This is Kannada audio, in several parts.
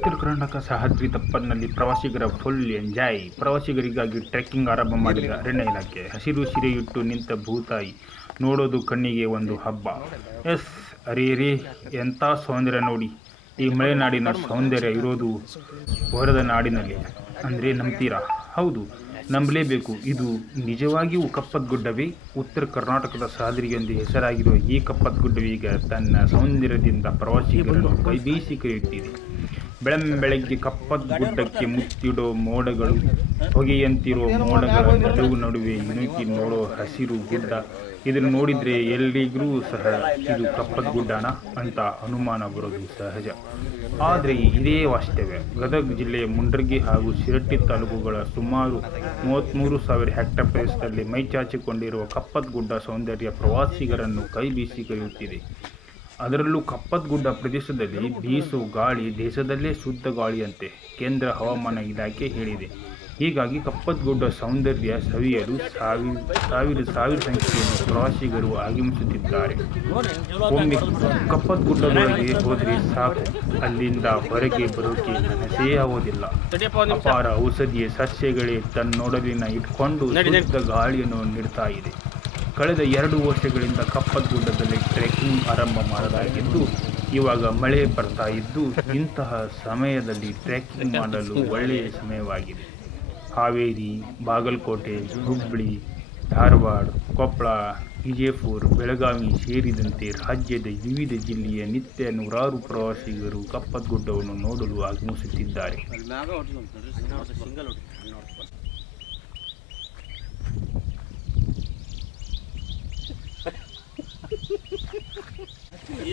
ಉತ್ತರ ಕರ್ನಾಟಕ ಸಹದ್ರಿ ತಪ್ಪಲಿನಲ್ಲಿ ಪ್ರವಾಸಿಗರ ಫುಲ್ ಎಂಜಾಯ್ ಪ್ರವಾಸಿಗರಿಗಾಗಿ ಟ್ರೆಕ್ಕಿಂಗ್ ಆರಂಭ ಮಾಡಿದ ಅರಣ್ಯ ಇಲಾಖೆ. ಹಸಿರು ಸಿರೆಯುಟ್ಟು ನಿಂತ ಭೂತಾಯಿ. ನೋಡೋದು ಕಣ್ಣಿಗೆ ಒಂದು ಹಬ್ಬ. ಎಸ್ ಅರೇರೇ ಎಂಥ ಸೌಂದರ್ಯ ನೋಡಿ. ಈ ಮಲೆನಾಡಿನ ಸೌಂದರ್ಯ ಇರೋದು ಹೊರದ ನಾಡಿನಲ್ಲಿ ಅಂದರೆ ನಂಬ್ತೀರಾ? ಹೌದು, ನಂಬಲೇಬೇಕು. ಇದು ನಿಜವಾಗಿಯೂ ಕಪ್ಪತ್ಗುಡ್ಡವೇ? ಉತ್ತರ ಕರ್ನಾಟಕದ ಸಹ್ಯಾದ್ರಿಯೆಂದು ಹೆಸರಾಗಿರುವ ಈ ಕಪ್ಪತ್ಗುಡ್ಡವೀಗ ತನ್ನ ಸೌಂದರ್ಯದಿಂದ ಪ್ರವಾಸಿಗರನ್ನು ಕೈಬೀಸಿ ಕರೆಯುತ್ತಿದೆ ಬೆಳಂಬೆಳಗ್ಗೆ ಕಪ್ಪತ್ಗುಡ್ಡಕ್ಕೆ ಮುತ್ತಿಡೋ ಮೋಡಗಳು ಹೊಗೆಯಂತಿರೋ ಮೋಡಗಳ ನಡುವು ನಡುವೆ ಇಣುಕಿ ನೋಡೋ ಹಸಿರು ಗುಡ್ಡ. ಇದನ್ನು ನೋಡಿದರೆ ಎಲ್ಲಿಗೂ ಸಹ ಇದು ಕಪ್ಪತ್ಗುಡ್ಡನ ಅಂತ ಅನುಮಾನ ಬರೋದು ಸಹಜ. ಆದರೆ ಇದೇ ವಾಸ್ತವ್ಯ. ಗದಗ ಜಿಲ್ಲೆಯ ಮುಂಡರ್ಗಿ ಹಾಗೂ ಶಿರಟ್ಟಿ ತಾಲೂಕುಗಳ ಸುಮಾರು ಮೂವತ್ತ್ಮೂರು ಸಾವಿರ ಹೆಕ್ಟರ್ ಪ್ರದೇಶದಲ್ಲಿ ಮೈಚಾಚಿಕೊಂಡಿರುವ ಕಪ್ಪತ್ಗುಡ್ಡ ಸೌಂದರ್ಯ ಪ್ರವಾಸಿಗರನ್ನು ಕೈ ಬೀಸಿ ಕರೆಯುತ್ತಿದೆ. ಅದರಲ್ಲೂ ಕಪ್ಪತ್ಗುಡ್ಡ ಪ್ರದೇಶದಲ್ಲಿ ಬೀಸು ಗಾಳಿ ದೇಶದಲ್ಲೇ ಶುದ್ಧ ಗಾಳಿಯಂತೆ ಕೇಂದ್ರ ಹವಾಮಾನ ಇಲಾಖೆ ಹೇಳಿದೆ. ಹೀಗಾಗಿ ಕಪ್ಪತ್ಗುಡ್ಡ ಸೌಂದರ್ಯ ಸವಿಯಲು ಸಾವಿರ ಸಾವಿರ ಸಾವಿರ ಸಂಖ್ಯೆಯಲ್ಲಿ ಪ್ರವಾಸಿಗರು ಆಗಮಿಸುತ್ತಿದ್ದಾರೆ. ಒಮ್ಮೆ ಕಪ್ಪತ್ಗುಡ್ಡದೊಳಗೆ ಹೋದರೆ ಸಾಕು, ಅಲ್ಲಿಂದ ಹೊರಗೆ ಬರೋಕೆ ಮನಸ್ಸೇ ಆಗೋದಿಲ್ಲ. ಅಪಾರ ಔಷಧಿಯ ಸಸ್ಯಗಳೇ ತನ್ನೊಡಲಿನ ಇಟ್ಕೊಂಡು ಗಾಳಿಯನ್ನು ನೀಡ್ತಾ ಇದೆ. ಕಳೆದ ಎರಡು ವರ್ಷಗಳಿಂದ ಕಪ್ಪತ್ಗುಡ್ಡದಲ್ಲಿ ಟ್ರೆಕ್ಕಿಂಗ್ ಆರಂಭ ಮಾಡಲಾಗಿದ್ದು, ಇವಾಗ ಮಳೆ ಬರ್ತಾ ಇದ್ದು, ಇಂತಹ ಸಮಯದಲ್ಲಿ ಟ್ರೆಕ್ಕಿಂಗ್ ಮಾಡಲು ಒಳ್ಳೆಯ ಸಮಯವಾಗಿದೆ. ಹಾವೇರಿ, ಬಾಗಲಕೋಟೆ, ಹುಬ್ಬಳ್ಳಿ, ಧಾರವಾಡ, ಕೊಪ್ಪಳ, ವಿಜಯಪುರ, ಬೆಳಗಾವಿ ಸೇರಿದಂತೆ ರಾಜ್ಯದ ವಿವಿಧ ಜಿಲ್ಲೆಯ ನಿತ್ಯ ನೂರಾರು ಪ್ರವಾಸಿಗರು ಕಪ್ಪತ್ಗುಡ್ಡವನ್ನು ನೋಡಲು ಆಗಮಿಸುತ್ತಿದ್ದಾರೆ.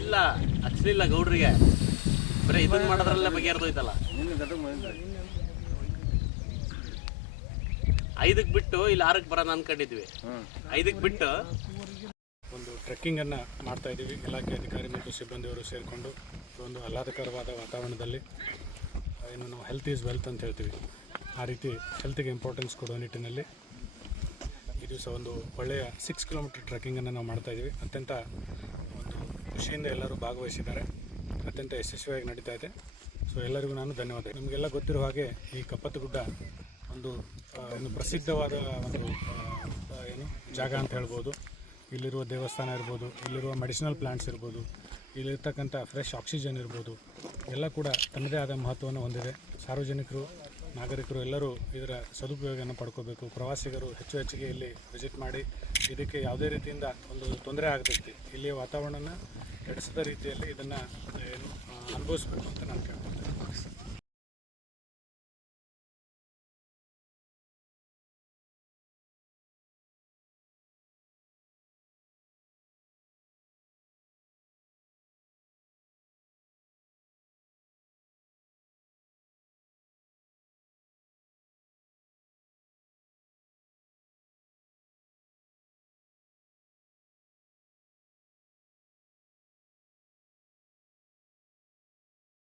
ಇಲ್ಲ ಹಚ್ಚಲಿಲ್ಲ ಗೌಡ್ರಿಗೆ. ಬರೀ ಇದನ್ನ ಮಾಡೋದ್ರಲ್ಲೇ ಬಗೆಹರ್ದೋಯ್ತಲ್ಲ. ಐದಕ್ಕೆ ಬಿಟ್ಟು ಇಲ್ಲಿ ಆರಕ್ಕೆ ಬರೋಣ ಅನ್ಕೊಂಡಿದ್ವಿ ಐದಕ್ಕೆ ಬಿಟ್ಟು ಒಂದು ಟ್ರೆಕ್ಕಿಂಗನ್ನು ಮಾಡ್ತಾ ಇದ್ದೀವಿ. ಇಲಾಖೆ ಅಧಿಕಾರಿ ಮತ್ತು ಸಿಬ್ಬಂದಿಯವರು ಸೇರಿಕೊಂಡು ಒಂದು ಆಹ್ಲಾದಕರವಾದ ವಾತಾವರಣದಲ್ಲಿ ಏನು ನಾವು ಹೆಲ್ತ್ ಈಸ್ ವೆಲ್ತ್ ಅಂತ ಹೇಳ್ತೀವಿ. ಆ ರೀತಿ ಹೆಲ್ತಿಗೆ ಇಂಪಾರ್ಟೆನ್ಸ್ ಕೊಡೋ ನಿಟ್ಟಿನಲ್ಲಿ ಈ ದಿವಸ ಒಂದು ಒಳ್ಳೆಯ ಸಿಕ್ಸ್ ಕಿಲೋಮೀಟರ್ ಟ್ರೆಕ್ಕಿಂಗನ್ನು ನಾವು ಮಾಡ್ತಾಯಿದ್ದೀವಿ ಅತ್ಯಂತ ಖುಷಿಯಿಂದ ಎಲ್ಲರೂ ಭಾಗವಹಿಸಿದ್ದಾರೆ. ಅತ್ಯಂತ ಯಶಸ್ವಿಯಾಗಿ ನಡೀತಾ ಇದೆ. ಸೊ ಎಲ್ಲರಿಗೂ ನಾನು ಧನ್ಯವಾದ. ನಮಗೆಲ್ಲ ಗೊತ್ತಿರೋ ಹಾಗೆ ಈ ಕಪ್ಪತ್ತಗುಡ್ಡ ಒಂದು ಒಂದು ಪ್ರಸಿದ್ಧವಾದ ಒಂದು ಏನು, ಜಾಗ ಅಂತ ಹೇಳ್ಬೋದು. ಇಲ್ಲಿರುವ ದೇವಸ್ಥಾನ ಇರ್ಬೋದು, ಇಲ್ಲಿರುವ ಮೆಡಿಸಿನಲ್ ಪ್ಲಾಂಟ್ಸ್ ಇರ್ಬೋದು, ಇಲ್ಲಿರ್ತಕ್ಕಂಥ ಫ್ರೆಶ್ ಆಕ್ಸಿಜನ್ ಇರ್ಬೋದು, ಎಲ್ಲ ಕೂಡ ತನ್ನದೇ ಆದ ಮಹತ್ವವನ್ನು ಹೊಂದಿದೆ. ಸಾರ್ವಜನಿಕರು ನಾಗರಿಕರು ಎಲ್ಲರೂ ಇದರ ಸದುಪಯೋಗವನ್ನು ಪಡ್ಕೋಬೇಕು. ಪ್ರವಾಸಿಗರು ಹೆಚ್ಚು ಹೆಚ್ಚಿಗೆ ಇಲ್ಲಿ ವಿಸಿಟ್ ಮಾಡಿ, ಇದಕ್ಕೆ ಯಾವುದೇ ರೀತಿಯಿಂದ ಒಂದು ತೊಂದರೆ ಆಗತೈತಿ ಇಲ್ಲಿಯ ವಾತಾವರಣನ ಕೆಡಿಸದ ರೀತಿಯಲ್ಲಿ ಇದನ್ನು ಏನು ಅನುಭವಿಸ್ಬೇಕು ಅಂತ ನಾನು ಕೇಳ್ತೀನಿ.